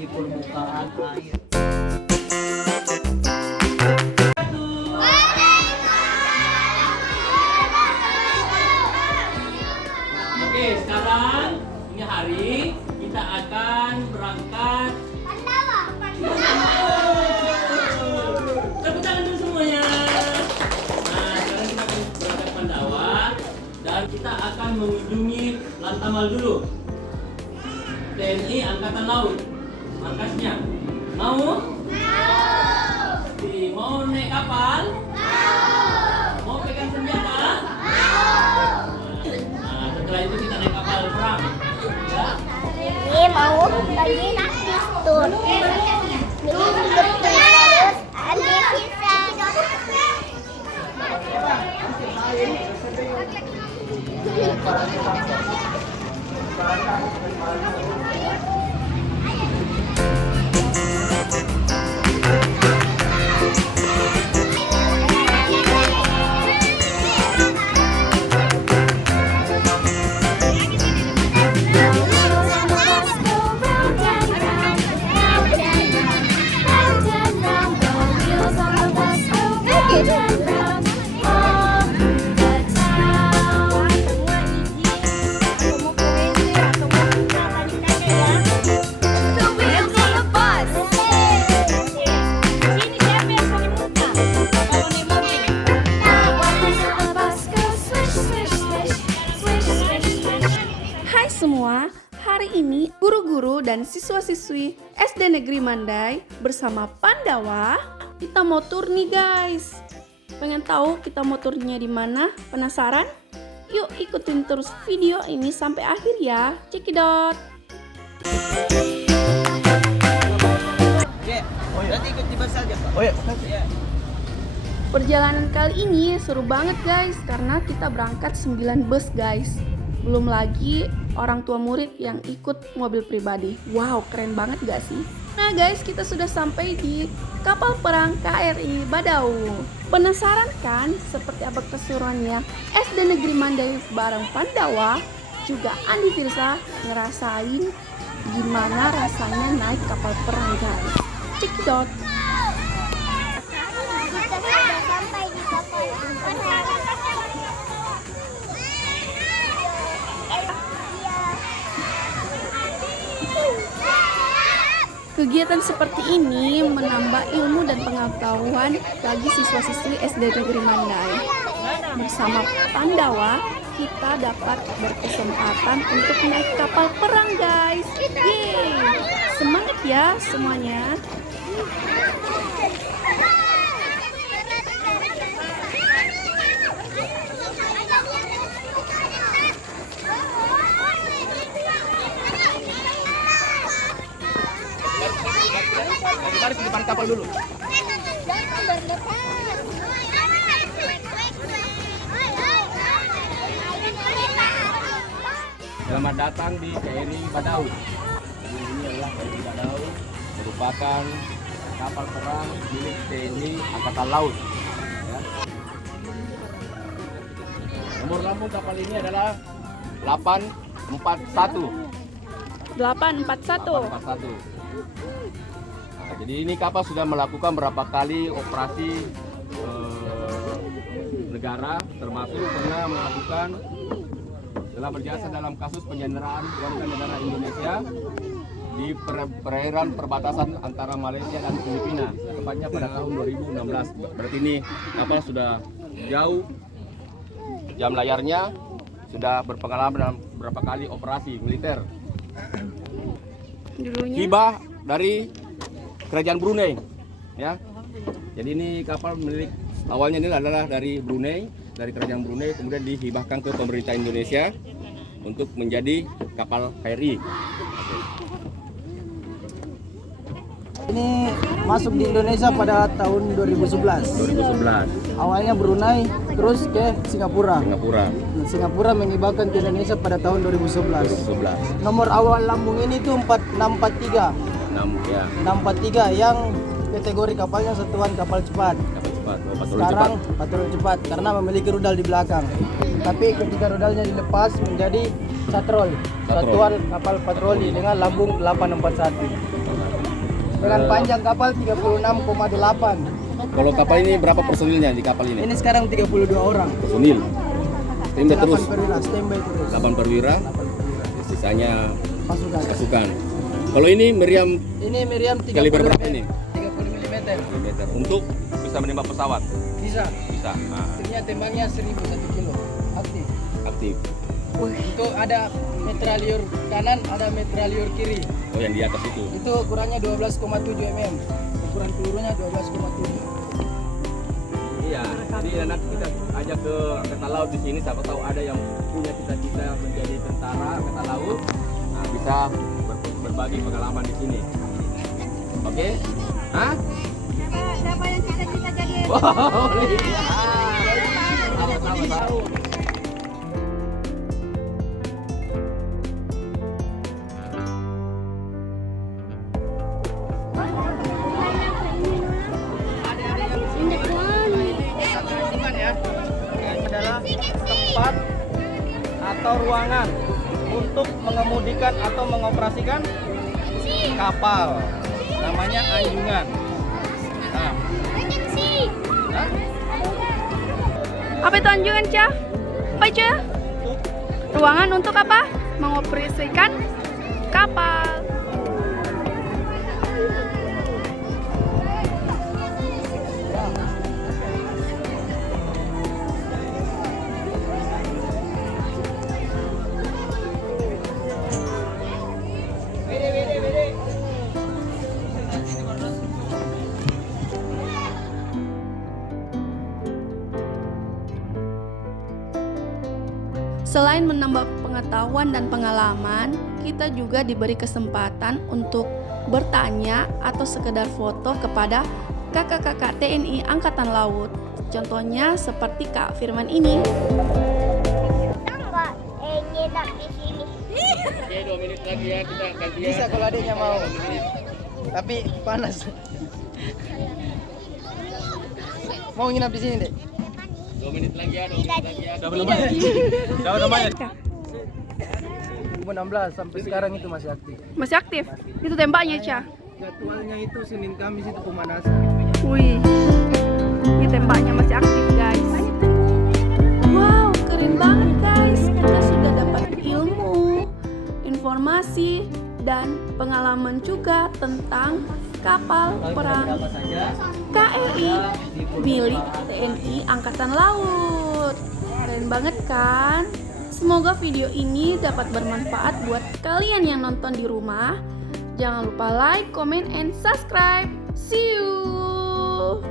di permukaan air. Oke, sekarang ini hari kita akan berangkat. Tepuk tangan dulu semuanya. Nah, sekarang kita berangkat Pandawa dan kita akan mengunjungi Lantamal dulu. TNI Angkatan Laut, markasnya. Mau? Mau naik kapal? Mau pegang senjata? Nah, setelah itu kita naik kapal perang. Ya? Ini mau bagi nakis tuh. Ini terus ada sisa. Semua, hari ini guru-guru dan siswa-siswi SD Negeri Mandai bersama Pandawa kita mau tur nih guys. Pengen tahu kita mau turnya di mana? Penasaran? Yuk ikutin terus video ini sampai akhir ya. Cekidot. Nanti ikut di bus saja, Pak. Oh ya. Perjalanan kali ini seru banget guys karena kita berangkat 9 bus guys. Belum lagi orang tua murid yang ikut mobil pribadi. Wow, keren banget gak sih? Nah guys, kita sudah sampai di kapal perang KRI Badau. Penasaran kan seperti apa keseruannya SD Negeri Mandai bareng Pandawa? Juga Andi Firsa ngerasain gimana rasanya naik kapal perang guys. Cekidot. Kita sudah sampai di kapal perang. Kegiatan seperti ini menambah ilmu dan pengetahuan bagi siswa-siswi SD Negeri Mandai. Bersama Pandawa, kita dapat berkesempatan untuk naik kapal perang guys. Yeay! Semangat ya semuanya. Tarik di depan kapal dulu. Selamat datang di KRI Badau. Ini adalah KRI Badau, merupakan kapal perang milik TNI Angkatan Laut. Ya. Nomor lambung kapal ini adalah 841. 841. Nah, jadi ini kapal sudah melakukan berapa kali operasi negara, termasuk pernah melakukan telah berjasa dalam kasus penyanderaan warga negara Indonesia di perairan perbatasan antara Malaysia dan Filipina, tepatnya pada tahun 2016. Berarti ini kapal sudah jauh jam layarnya, sudah berpengalaman dalam beberapa kali operasi militer. Dulunya Hibah dari Kerajaan Brunei, ya. Jadi ini kapal milik awalnya ini adalah dari Brunei, dari Kerajaan Brunei, kemudian dihibahkan ke pemerintah Indonesia untuk menjadi kapal KRI. Ini masuk di Indonesia pada tahun 2011. 2011. Awalnya Brunei, terus ke Singapura. Singapura menghibahkan ke Indonesia pada tahun 2011. 2011. Nomor awal lambung ini tuh 4643. 643 yang kategori kapalnya satuan kapal cepat. Kapal cepat. Oh, patroli Sekarang cepat. patroli cepat karena memiliki rudal di belakang. Tapi ketika rudalnya dilepas menjadi satuan kapal patroli dengan lambung 841. Dengan panjang kapal 36,8. Kalau kapal ini berapa personilnya di kapal ini? Ini sekarang 32 orang. Personil. Standby 8 terus. perwira, standby terus. 8 perwira. Sisanya Pasukan. pasukan. Kalau ini meriam Ini Meriam 30 kaliber berapa ini? 30 mm. Meter. Untuk bisa menembak pesawat. Bisa. Bisa. Nah, Ini tembaknya 1001 kilo. Aktif. aktif. Itu ada mitrailleur kanan, ada mitrailleur kiri. Oh, yang di atas itu. Itu ukurannya 12,7 mm. Ukuran pelurunya 12,7. Iya, jadi anak kita ajak ke angkatan laut di sini. Siapa tahu ada yang punya cita-cita menjadi tentara angkatan laut, nah, bisa berbagi pengalaman di sini. Oke? Hah? Siapa yang cita-cita jadi Wow, iya. Tahu. Ini adalah tempat atau ruangan untuk mengemudikan atau mengoperasikan kapal. Namanya anjungan. Nah, nah, Apa itu anjungan, Ca? Apa, Ca? Ruangan untuk apa? Mengoperasikan kapal. Selain menambah pengetahuan dan pengalaman, kita juga diberi kesempatan untuk bertanya atau sekedar foto kepada kakak-kakak TNI Angkatan Laut. Contohnya seperti Kak Firman ini. Bisa nggak nginap di sini? Oke, 2 menit lagi ya, kita gantian. bisa kalau adiknya mau. Tapi panas. Mau nginap di sini, Dek? 2 menit lagi ya, 2 menit lagi ya. Dapat namanya. 2016 sampai sekarang itu masih aktif. Masih aktif? Itu tembaknya, Ca? Jadwalnya itu Senin Kamis itu pemanasan. Wih, ini tembaknya masih aktif, guys. Wow, keren banget, guys. Kita sudah dapat ilmu, informasi, dan pengalaman juga tentang kapal perang KRI milik TNI Angkatan Laut. Keren banget kan? Semoga video ini dapat bermanfaat buat kalian yang nonton di rumah. Jangan lupa like, comment, and subscribe. See you.